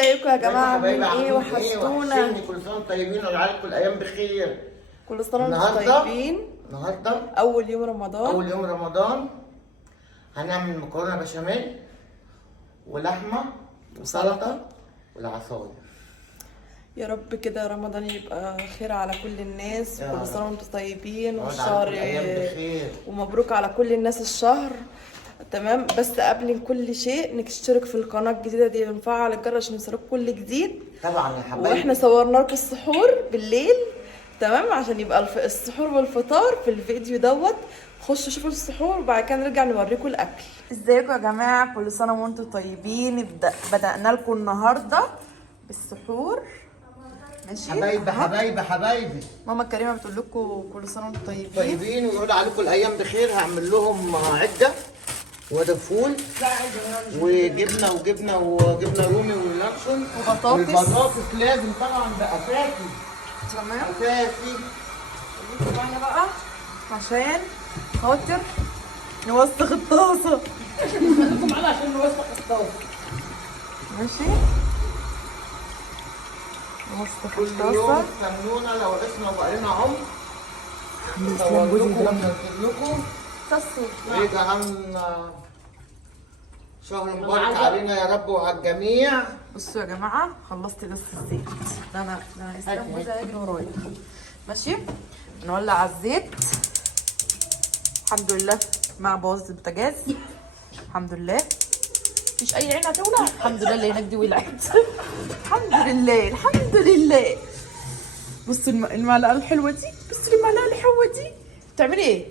ازيكم يا جماعه؟ عاملين ايه؟ وحشتونا. وحشتونا. كل سنه وانتم طيبين وعليكم الايام بخير. كل سنه وانتم طيبين. النهارده اول يوم رمضان. اول يوم رمضان هنعمل مكرونه بشاميل ولحمه وسلطه والعصايه. يا رب كده رمضان يبقى خير على كل الناس، يا وكل رب. سنه وانتم طيبين وعلى والشهر الأيام بخير. ومبروك على كل الناس الشهر. تمام، بس قبل كل شيء نشترك في القناه الجديده دي ونفعل الجرس عشان يوصلك كل جديد. طبعا يا حبايبي. واحنا صورنا لكم السحور بالليل، تمام، عشان يبقى السحور والفطار في الفيديو دوت. خشوا شوفوا السحور وبعد كده نرجع نوريكم الاكل. ازيكم يا جماعه؟ كل سنه وانتم طيبين. بدأنا لكم النهارده بالسحور. ماشي حبايبي حبايبي حبايبي. ماما كريمه بتقول لكم كل سنه وانتم طيبين. طيبين ويقول عليكم الايام بخير. هعمل لهم عده وده فول وجبنه رومي ولانشون وبطاطس. والبطاطس لازم طبعا ده اساسي. تمام، اساسي. خليكم معايا بقى عشان خاطر نوسخ الطاسه. خليكم معانا عشان نوسخ الطاسه. ماشي، نوسخ كل الطاسه. يوم استنونا لو عشنا وبقينا عمر نصور لكم وننزل لكم. ويبقى عن شهر مبارك علينا يا رب وعلى الجميع. بصوا يا جماعه، خلصت بس الزيت. ده انا اسلام جوزي هيجري ورايا. ماشي، نولع على الزيت. الحمد لله مع بوظت البوتاجاز. الحمد لله مفيش اي عين هتولع. الحمد لله اللي هناك دي ولعت. الحمد لله الحمد لله. بصوا المعلقه الحلوه دي. بصوا المعلقه الحلوه دي. بتعملي ايه؟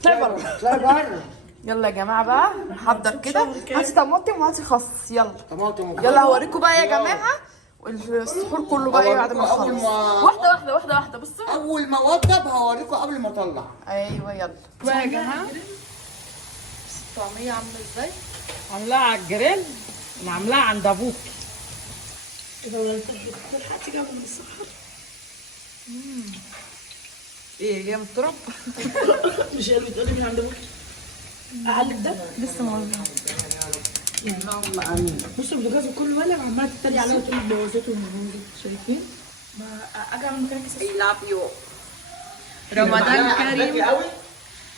اطلعي بره. اطلعي بره. يلا يا جماعه بقى نحضر كده. هاتي طماطم وهاتي خس. يلا طماطم. يلا هوريكم بقى يا جماعه السحور كله بقى ايه بعد ما نخلص. واحده بصوا. اول ما اوضب هوريكم قبل ما اطلع. ايوه يلا بقى يا جماعه. الطعميه عامله ازاي؟ عاملاها على الجريل انا عاملاها عند ابوك. ايه جايه من التراب؟ مش هي اللي بتقولي من عند ابوك؟ اقلب ده لسه ما قلنا. اللهم امين. بصوا البوتاجاز كله ولع وعماله تتريق عليا وتقول لي بوظته ومبوظته. شايفين؟ ما اجي اعمل مكانك يلعب يو رمضان كريم. قوي.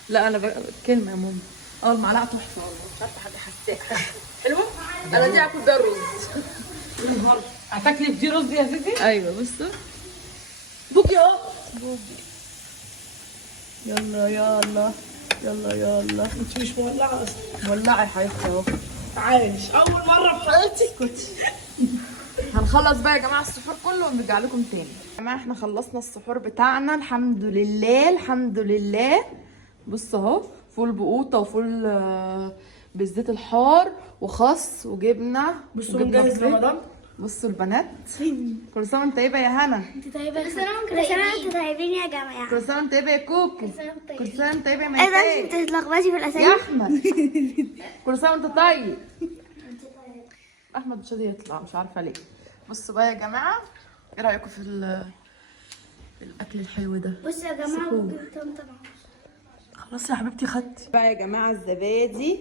لا انا كلمه يا ماما. المعلقه تحفه والله. مش عارفه حد حساها حلوه. انا دي هاكل بيها الرز. هتاكلي في دي رز يا سيدي؟ ايوه بصوا. بوكي اهو. يلا يلا يلا يلا. انت مش مولعه اصلا. ولعي يا حبيبتي اهو. عايش اول مره في حياتي. هنخلص بقى يا جماعه السحور كله ونرجع لكم تاني. يا جماعه احنا خلصنا السحور بتاعنا الحمد لله الحمد لله. بصوا اهو فول بقوطه وفول بالزيت الحار وخس وجبنه. بصوا نجهز رمضان. بصوا البنات. كل سنه وانت طيبه يا هنا. انت طيبه. كل سنه وانتم طيبين يا جماعه. كل سنه وانت طيبه يا كوكو. كل سنه وانت طيبه يا ايه ده ميتاي. انت تتلخبطي في الاسامي يا احمد. كل سنه وانت طيب. احمد مش راضي يطلع مش عارفه ليه. بصوا بقى يا جماعه، ايه رايكم في الاكل الحلو ده؟ بصوا يا جماعه وجبتهم طبعا. خلاص يا حبيبتي خدتي بقى يا جماعه الزبادي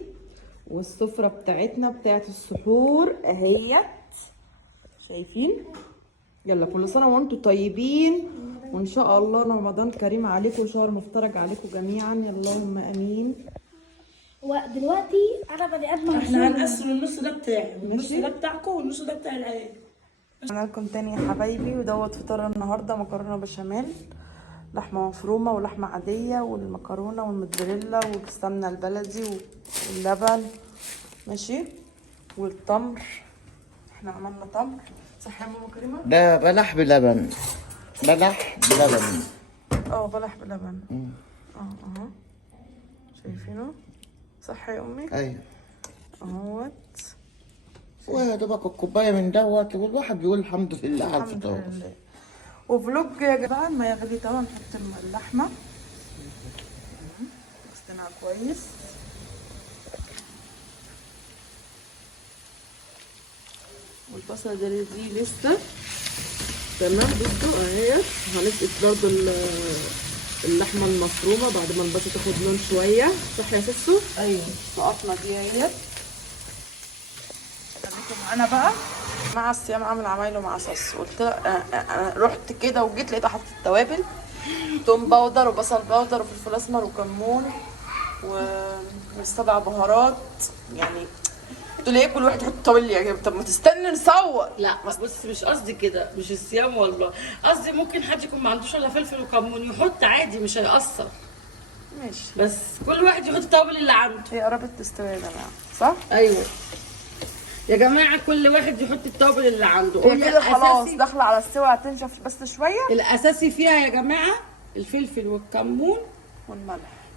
والسفره بتاعتنا بتاعت السحور اهيت. شايفين؟ يلا كل سنه وانتم طيبين وان شاء الله رمضان كريم عليكم وشهر مفترج عليكم جميعا. اللهم امين. ودلوقتي انا بني ادم. احنا هنقسم النص ده بتاعي والنص ده بتاعكم والنص ده بتاع العيال. انا لكم تاني يا حبايبي. ودوت فطار النهارده مكرونه بشاميل، لحمه مفرومه ولحمه عاديه والمكرونه والموتزاريلا والسمنه البلدي واللبن. ماشي، والتمر. احنا عملنا تمر صح يا ماما كريمه؟ ده بلح بلبن. بلح بلبن. بلح بلبن. اهو شايفينه صح يا امي؟ ايوه. اهوت. ويا دوبك الكوبايه من دوت والواحد بيقول الحمد لله على الحمد الفطار. لله. وفلوج يا جماعه ما يغلي طبعا نحط اللحمه غسلناها كويس. والبصله دي لسه تمام. بصوا اهيت. هنسقط برضه اللحمه المفرومه بعد ما البصله تاخد لون شويه. صح يا سسو؟ ايوه سقطنا دي اهيت. خليكم معانا بقى مع الصيام عامل عمايله مع صوص. قلت لها انا رحت كده وجيت لقيتها حاطه التوابل، توم باودر وبصل باودر وفلفل اسمر وكمون والسبع بهارات. يعني قلت له ايه كل واحد يحط التوابل اللي يعجبه؟ طب ما تستنى نصور. لا بص مش قصدي كده، مش الصيام والله، قصدي ممكن حد يكون ما عندوش الا فلفل وكمون يحط عادي مش هيأثر، ماشي، بس كل واحد يحط التوابل اللي عنده. هي قربت تستوي يا جماعه صح؟ ايوه يا جماعه كل واحد يحط التوابل اللي عنده. هي كده خلاص داخله على السوا، هتنشف بس شويه. الاساسي فيها يا جماعه الفلفل والكمون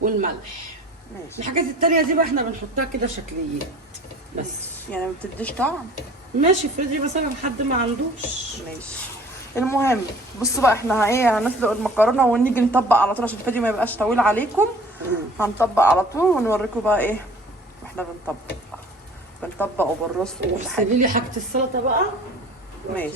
والملح. ماشي، الحاجات التانية دي بقى احنا بنحطها كده شكليات بس. يعني ما بتديش طعم. ماشي، افرضي مثلا حد ما عندوش. ماشي، المهم بصوا بقى احنا ايه هنسلق المكرونه ونيجي نطبق على طول عشان الفيديو ما يبقاش طويل عليكم. هنطبق على طول ونوريكم بقى ايه واحنا بنطبق وبالرص وكل حاجه. سيبي لي حاجه السلطه بقى. ماشي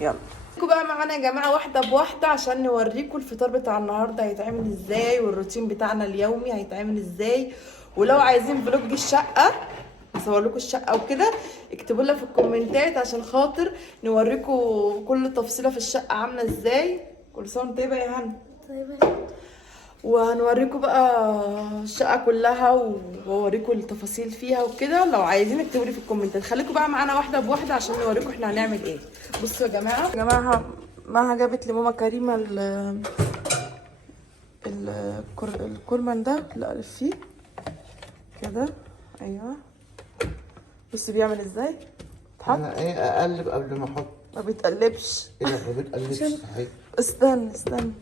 يلا بقى معانا يا جماعه واحده بواحده عشان نوريكم الفطار بتاع النهارده هيتعمل ازاي، والروتين بتاعنا اليومي هيتعمل ازاي. ولو عايزين فلوج الشقه نصور لكم الشقه وكده اكتبوا لنا في الكومنتات عشان خاطر نوريكم كل تفصيله في الشقه عامله ازاي. كل سنه وانت طيبه يا هنا. طيب وهنوريكم بقى الشقه كلها واوريكم التفاصيل فيها وكده. لو عايزين اكتبوا لي في الكومنتات. خليكم بقى معانا واحده بواحده عشان نوريكم احنا هنعمل ايه. بصوا يا جماعه ماها جابت لماما كريمه الكرمن ده اللي الف فيه كده. ايوه بص بيعمل ازاي. انا ايه اقلب قبل ما احط؟ ما بيتقلبش. ايه ده ما بتقلبش صحيح؟ استنى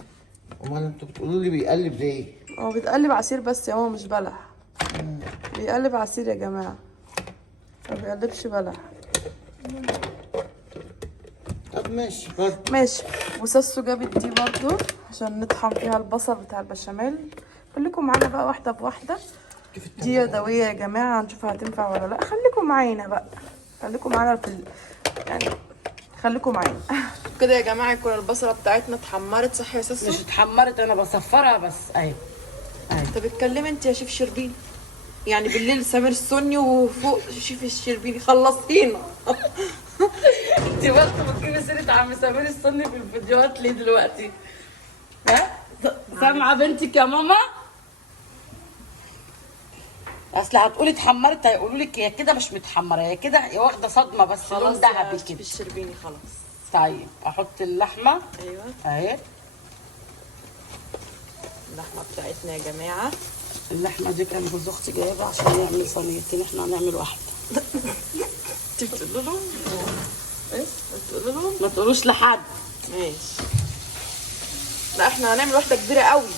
امال انتوا بتقولوا لي بيقلب ليه؟ هو بيتقلب عصير بس يا ماما مش بلح. بيقلب عصير يا جماعه ما بيقلبش بلح. طب ماشي برضه ماشي. وساسو جابت دي برضو عشان نطحن فيها البصل بتاع البشاميل. خليكم معانا بقى واحده بواحده. دي يدويه يا جماعه هنشوفها هتنفع ولا لا. خليكم معانا بقى، خليكم معانا يعني خليكم معانا كده يا جماعه. يكون البصله بتاعتنا اتحمرت صح يا ساسو؟ مش اتحمرت، انا بصفرها بس. ايوه طب اتكلمي انت يا شيف شربيني. يعني بالليل سمير السني وفوق شيف الشربيني خلصتينا. انت برضه بتجيبي سيره عم سمير السني في الفيديوهات ليه دلوقتي؟ ها؟ سامعه بنتك يا ماما؟ اصل هتقولي اتحمرت هيقولوا لك هي كده مش متحمره، هي كده هي واخده صدمه بس لون ذهبي كده. الشربيني خلاص. طيب احط اللحمه. ايوه اهي اللحمه بتاعتنا يا جماعه. اللحمه دي كان جوز اختي جايبها عشان يعمل صينيتين، احنا هنعمل واحده. انت بتقولوا لهم ايه؟ بتقولوا لهم ما تقولوش لحد. ماشي. لا احنا هنعمل واحده كبيره قوي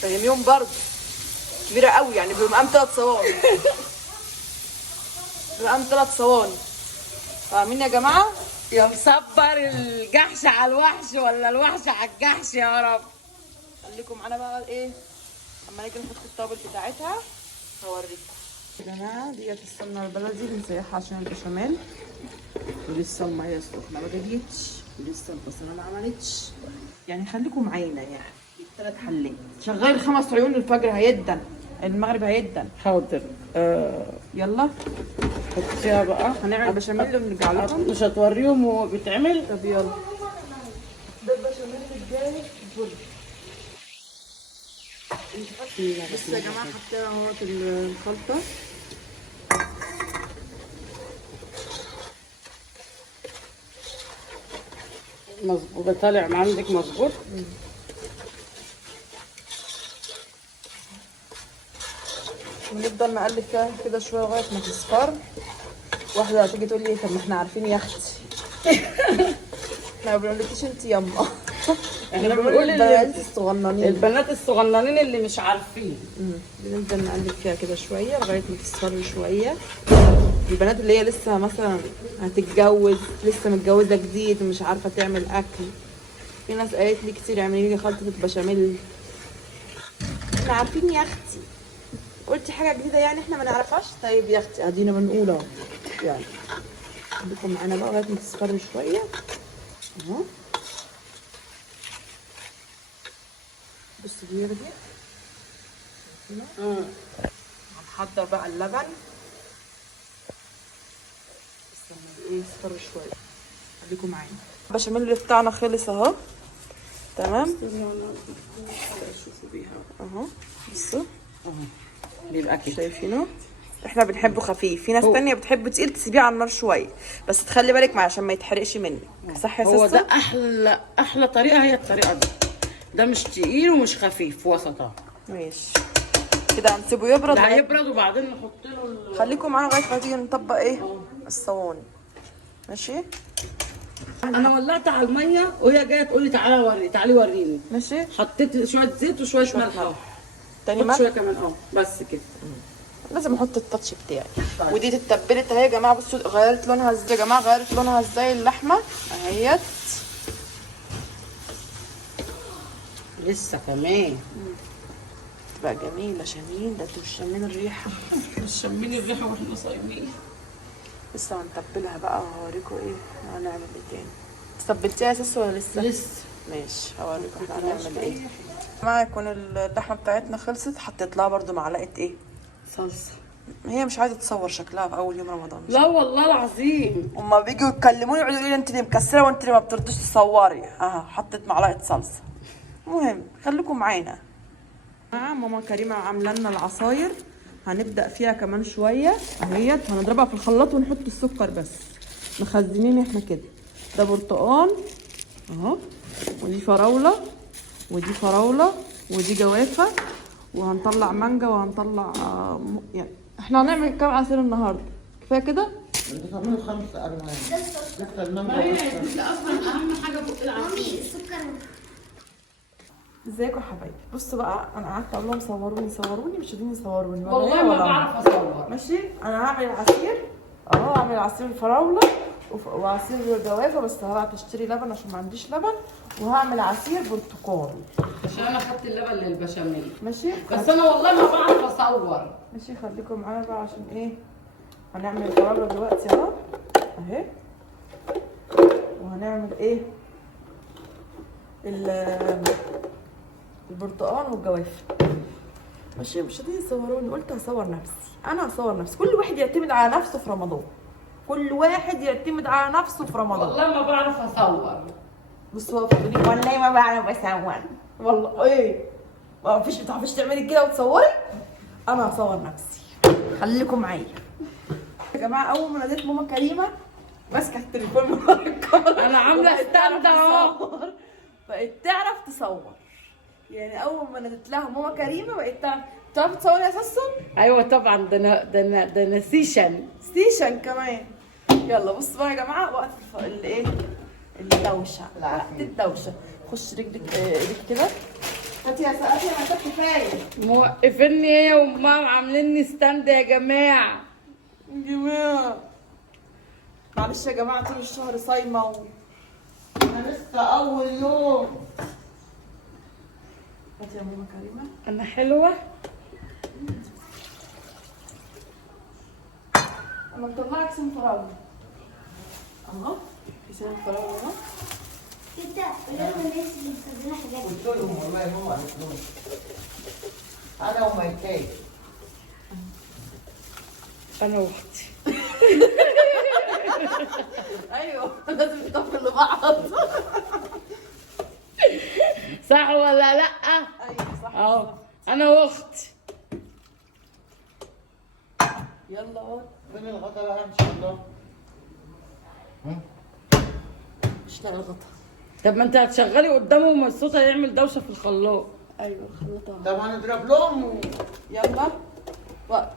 فاهميهم برضه. كبيره قوي يعني بمقام 3 صواني. بمقام 3 صواني فاهمين يا جماعه؟ يا مصبر الجحش على الوحش ولا الوحش على الجحش يا رب. خليكم معانا بقى ايه اما نيجي نحط التوابل بتاعتها هوريكم يا جماعه. ديت السمنه البلدي بنسيحها عشان البشاميل. ولسه الميه السخنه ما جابتش، ولسه البصله ما عملتش. يعني خليكم معانا يعني 3 حلات. شغال 5 عيون الفجر هيدن، المغرب هيدن. حاضر. يلا حطيها بقى. هنعمل بشاميل ونرجع لكم. مش هتوريهم وهو بيتعمل؟ طب يلا. ده البشاميل الجاهز فل. بصوا يا جماعه حطينا اهوت الخلطه. مظبوط طالع ما عندك مظبوط. ونفضل نقلب فيها كده شويه لغايه ما تصفر. واحده هتيجي تقول لي طب ما احنا عارفين يا اختي. احنا ما بنقولكيش انت يما. احنا بنقول البنات الصغننين. البنات الصغننين اللي مش عارفين. بنفضل نقلب فيها كده شويه لغايه ما تصفر شويه. البنات اللي هي لسه مثلا هتتجوز، لسه متجوزه جديد ومش عارفه تعمل اكل. في ناس قالت لي كتير اعملي لي خلطه البشاميل. احنا عارفين يا اختي. قلتي حاجه جديده يعني احنا ما نعرفهاش. طيب يا اختي ادينا بنقول اهو يعني. خليكم معانا بقى لغايه ما تصفر شويه اهو. بصي دي هنحضر بقى اللبن. بس لما ايه يصفر شويه. خليكم معانا. البشاميل بتاعنا خلص اهو. تمام اهو. بصوا بيبقى كده شايفينه. احنا بنحبه خفيف، في ناس تانية بتحبه تقيل تسيبيه على النار شويه، بس تخلي بالك معاه عشان ما يتحرقش منك. صح يا هو سيسو؟ ده احلى طريقه، هي الطريقه دي. ده مش تقيل ومش خفيف، وسط اهو. ماشي كده هنسيبه يبرد. ده هيبرد وبعدين نحط له خليكم معانا لغايه ما تيجي نطبق ايه الصواني. ماشي انا ولعت على الميه وهي جايه تقول لي تعالي وريني. ماشي. حطيت شويه زيت وشويه ملح اهو. تاني حط ملح شويه كمان بس كده. لازم احط التاتش بتاعي. ودي اتبلت اهي يا جماعه. بصوا غيرت لونها ازاي يا جماعه، غيرت لونها ازاي اللحمه اهيت. لسه كمان تبقى جميله. شامين ده، انتوا مش شامين الريحه؟ مش شامين الريحه واحنا صايمين. لسه هنتبلها بقى وهوريكم ايه هنعمل ايه تاني. تبلتيها يا سيسو ولا لسه؟ لسه. ماشي هوريكم احنا هنعمل ايه. يا جماعه يكون اللحمه بتاعتنا خلصت، حطيت لها برده معلقه ايه صلصه. هي مش عايزه تصور شكلها في اول يوم رمضان. لا والله العظيم. هما بيجوا يتكلموني يقعدوا يقولوا لي انت اللي مكسره وانت اللي ما بترضيش تصوري. حطيت معلقه صلصه. المهم خليكم معانا. ماما كريمه عامله لنا العصاير، هنبدا فيها كمان شويه اهيت. هنضربها في الخلاط ونحط السكر بس. مخزنين احنا كده. ده برتقال اهو، ودي فراوله، ودي فراوله، ودي جوافه، وهنطلع مانجا، وهنطلع يعني احنا هنعمل كام عصير النهارده؟ كفايه كده؟ انتوا تعملوا 5 انواع. لسه المانجا ده اصلا اهم حاجه فوق العسل. مامي السكر. ازيكم يا حبايبي؟ بصوا بقى، انا قعدت اقول لهم صوروني صوروني، مش راضيين يصوروني. والله ما بعرف اصور. ماشي انا هعمل العصير اهو. هعمل عصير الفراوله وعصير جوافه، بس هبقى تشتري لبن عشان ما عنديش لبن. وهعمل عصير برتقال عشان انا خدت اللبن للبشاميل. ماشي. بس انا والله ما بعرف اصور. ماشي خليكم معانا بقى عشان ايه. هنعمل الفراوله دلوقتي اهو اهي. وهنعمل ايه البرتقال والجوافه. ماشي مش راضيين يصوروني، قلت هصور نفسي. انا هصور نفسي. كل واحد يعتمد على نفسه في رمضان. كل واحد يعتمد على نفسه في رمضان. والله ما بعرف اصور. بصوا هو بتقولي والله ما بعرف اصور. والله ايه ما فيش بتعرفيش تعملي كده وتصوري؟ انا هصور نفسي. خليكم معايا يا جماعه. اول ما ناديت ماما كريمه ماسكه التليفون من ورا الكاميرا، انا عامله ستاند اهو. بقت تعرف تصور. يعني اول ما ناديت لها ماما كريمه بقت تعرف تصوري يا ساسو. ايوه طبعا. ده انا سيشن كمان. يلا بصوا بقى يا جماعه، وقت الايه الدوشه. وقت الدوشه. خش رجلك ايدك كده. هاتي يا سقفي يا مسافه كفايه. موقفيني هي وماما عاملين لي ستاند يا جماعه. معلش يا جماعه طول الشهر صايمه انا لسه اول يوم. هاتي يا ماما كريمه. انا حلوه. انا مطلعك سم فراوله اهو. في سم فراوله اهو. كده ولازم الناس اللي مستخدمه حاجات. قلت لهم والله ماما قالت لهم. انا وميتاي. انا واختي. ايوه لازم نطفي لبعض. صح ولا لا؟ ايوه صح. اهو انا واختي. يلا اهو. فين الغدا بقى ان شاء الله؟ اشتغل غطا. طب ما انت هتشغلي قدامهم الصوت هيعمل دوشه في الخلاط. ايوه الخلاط اهو. طب هنضرب لهم. يلا وقت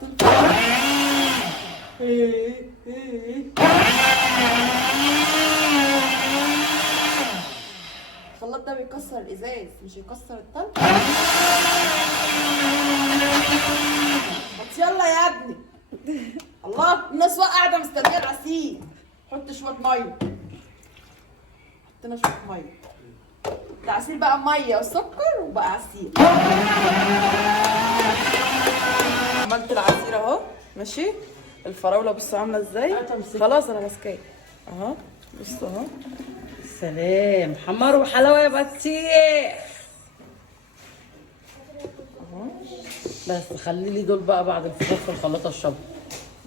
الخلاط ده بيكسر الازاز مش يكسر التلج. بس يلا يا ابني. الله الناس قاعده مستنيه العسير. حط شويه ميه. حطينا شويه ميه. العسير بقى ميه وسكر وبقى عسير. عملت العصير اهو. ماشي. الفراوله بصوا عامله ازاي. خلاص انا ماسكاه اهو. بصوا اهو. سلام حمار وحلاوه يا بطيخ. اهو. بس خلي لي دول بقى بعد الفطار في الخلاط اشرب.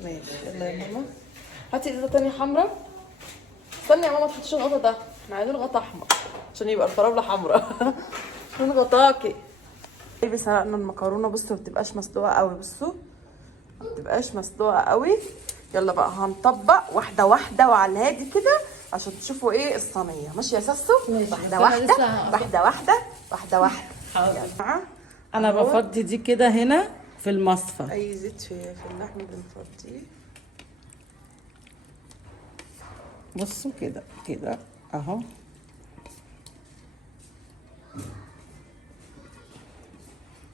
ماشي يلا يا ماما. هاتي ازازه تانية حمراء. استني يا ماما ما تحطيش الغطا ده، احنا عايزين غطا احمر عشان يبقى الفراوله حمراء. فين غطاكي؟ طيب سلقنا المكرونه، بصوا ما بتبقاش مسلوقه قوي، بصوا ما بتبقاش مسلوقه قوي. يلا بقى هنطبق واحده واحده وعلى الهادي كده عشان تشوفوا ايه الصينيه. ماشي يا ساسو؟ واحده واحده واحده واحده واحده واحده. حاضر. انا بفضي دي كده هنا في المصفى. اي زيت في اللحم بنفضيه. بصوا كده كده اهو.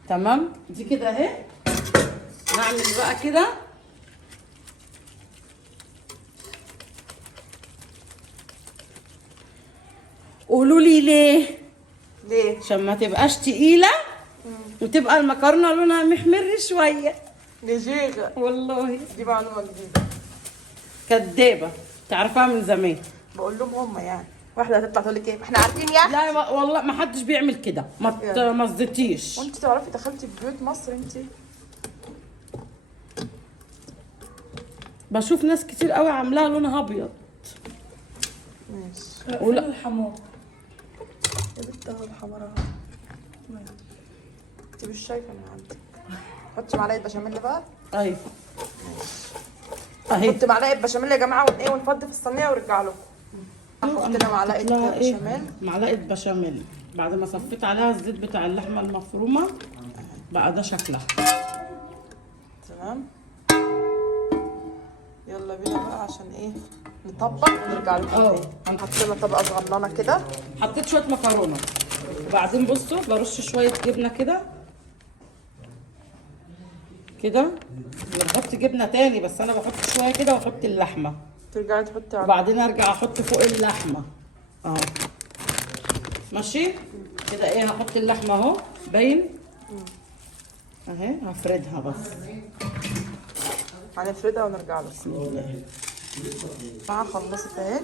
تمام، دي كده اهي. نعمل بقى كده قولوا لي ليه؟ ليه؟ عشان ما تبقاش تقيله وتبقى المكرونه لونها محمر شويه. نجيغه والله دي معلومه جديده. كدابه، تعرفها من زمان. بقول لهم هم يعني واحده هتطلع تقول لك ايه احنا عارفين يا لا والله ما حدش بيعمل كده، ما تزيتيش. وانت تعرفي دخلتي في بيوت مصر انت؟ بشوف ناس كتير قوي عاملاها لونها ابيض. ماشي. ولا الحمار يا بنت اهو الحمار اهو. انت مش شايفه انا عندك. حطي معلقه بشاميل بقى. ايوه اهي. حطي معلقه بشاميل يا جماعه ايه ونفضي في الصينيه ونرجع لكم. حطينا معلقه بشاميل. معلقه بشاميل بعد ما صفيت عليها الزيت بتاع اللحمه المفرومه بقى ده شكلها. تمام. يلا بينا بقى عشان ايه نطبق ونرجع لكم تاني. هنحط لنا طبقه صغننه كده. حطيت شويه مكرونه وبعدين بصوا برش شويه جبنه كده كده. بحط جبنه تاني بس انا بحط شويه كده واحط اللحمه ترجعي تحطي على وبعدين ارجع احط فوق اللحمه اهو. ماشي كده. ايه هحط اللحمه اهو باين اهي. هفردها بس. هنفردها ونرجع لكم. بسم الله. معاها خلصت اهي.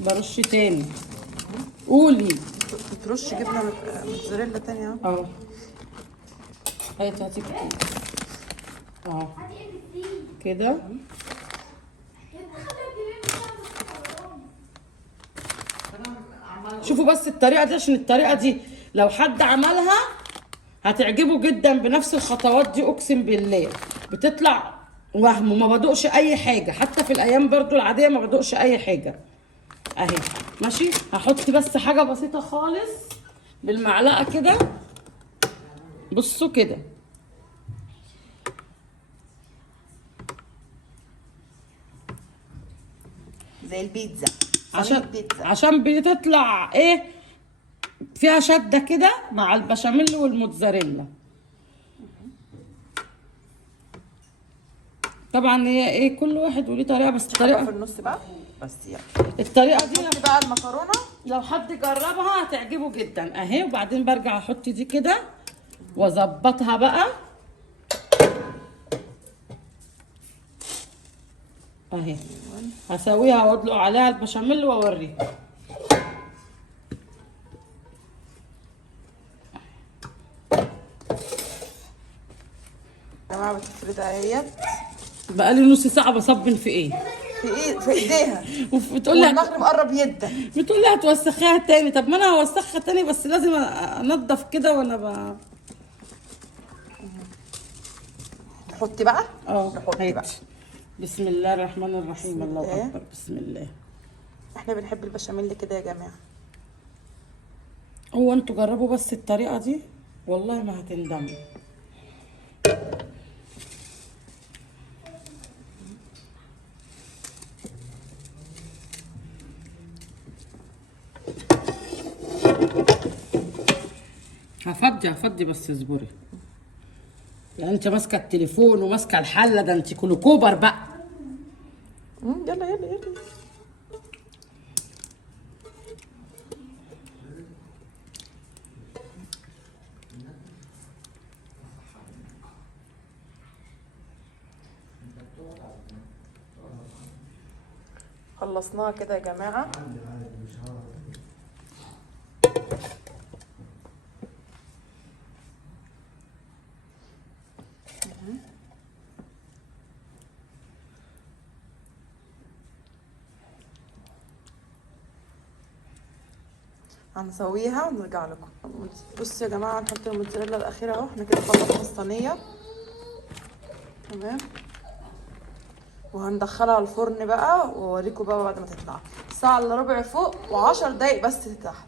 برش تاني. قولي. بترش جبنه موتزاريلا تاني اهو. اهو. هاتي كتير اهو كده. شوفوا بس الطريقه دي عشان الطريقه دي لو حد عملها هتعجبه جدا بنفس الخطوات دي. اقسم بالله بتطلع وهم. وما بدوقش اي حاجه حتى في الايام برضو العاديه ما بدوقش اي حاجه اهي. ماشي. هحط بس حاجه بسيطه خالص بالمعلقه كده. بصوا كده زي البيتزا. عشان بتطلع ايه فيها شده كده مع البشاميل والموتزاريلا. طبعا هي ايه كل واحد وليه طريقه بس الطريقه في النص بقى بس يعني. الطريقه دي حطي بقى المكرونه. لو حد جربها هتعجبه جدا اهي. وبعدين برجع احط دي كده واظبطها بقى اهي. هسويها وادلق عليها البشاميل واوريها. يا جماعه بتفردها اهيت. بقالي نص ساعه بصبن في ايه في ايه في ايديها. وبتقول لي والمغرب قرب يدا. بتقول لي هتوسخيها تاني. طب ما انا هوسخها تاني بس لازم انضف كده وانا نحطي بقى. نحطي بقى. بسم الله الرحمن الرحيم. الله الله. اكبر. بسم الله. احنا بنحب البشاميل كده يا جماعه. هو انتوا جربوا بس الطريقه دي والله ما هتندموا. هفضي بس اصبري. يعني انت ماسكه التليفون وماسكه الحله ده انت كوبر بقى. يلا يلا يلا. خلصناها كده يا جماعه. هنسويها ونرجع لكم. بصوا يا جماعه، هنحط الموتزاريلا الاخيره اهو. احنا كده خلصنا الصينيه تمام، وهندخلها الفرن بقى واوريكم بقى بعد ما تطلع. ساعه الا ربع فوق و10 دقايق بس تحت.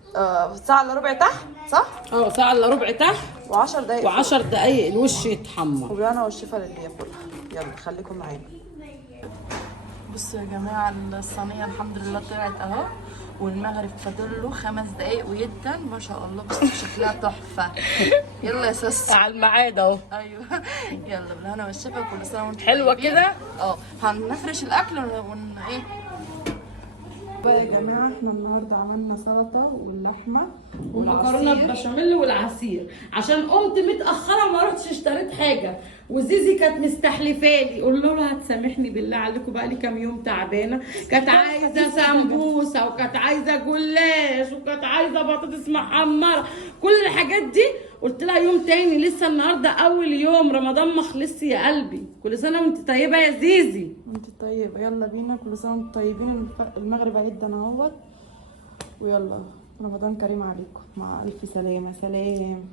ساعه الا ربع تحت، صح؟ ساعه الا ربع تحت و10 دقايق و10 دقايق الوش يتحمر. وبالهنا والشفا للي ياكلها. يلا خليكم معانا. بصوا يا جماعه، الصينيه الحمد لله طلعت اهو، والمغرب فاضل له 5 دقايق ويدا ما شاء الله. بصوا شكلها تحفه. يلا يا سس على الميعاد اهو. ايوه يلا بالهنا والشفا، كل سنه وانتم حلوه طيبين. كده. هنفرش الاكل ايه بقى يا جماعه. احنا النهارده عملنا سلطه واللحمه والمكرونه بالبشاميل والعصير، عشان قمت متاخره ما رحتش اشتريت حاجه، وزيزي كانت مستحلفالي. قول له هتسامحني بالله عليكم، بقى لي كام يوم تعبانه. كانت عايزه سمبوسه، وكانت عايزه جلاش، وكانت عايزه بطاطس محمره، كل الحاجات دي. قلت لها يوم تاني، لسه النهارده اول يوم رمضان ما خلصش يا قلبي. كل سنه وانت طيبه يا زيزي. انت طيبه. يلا بينا، كل سنه وانتم طيبين. المغرب هيدنا اهوت، ويلا رمضان كريم عليكم. مع الف سلامه. سلام.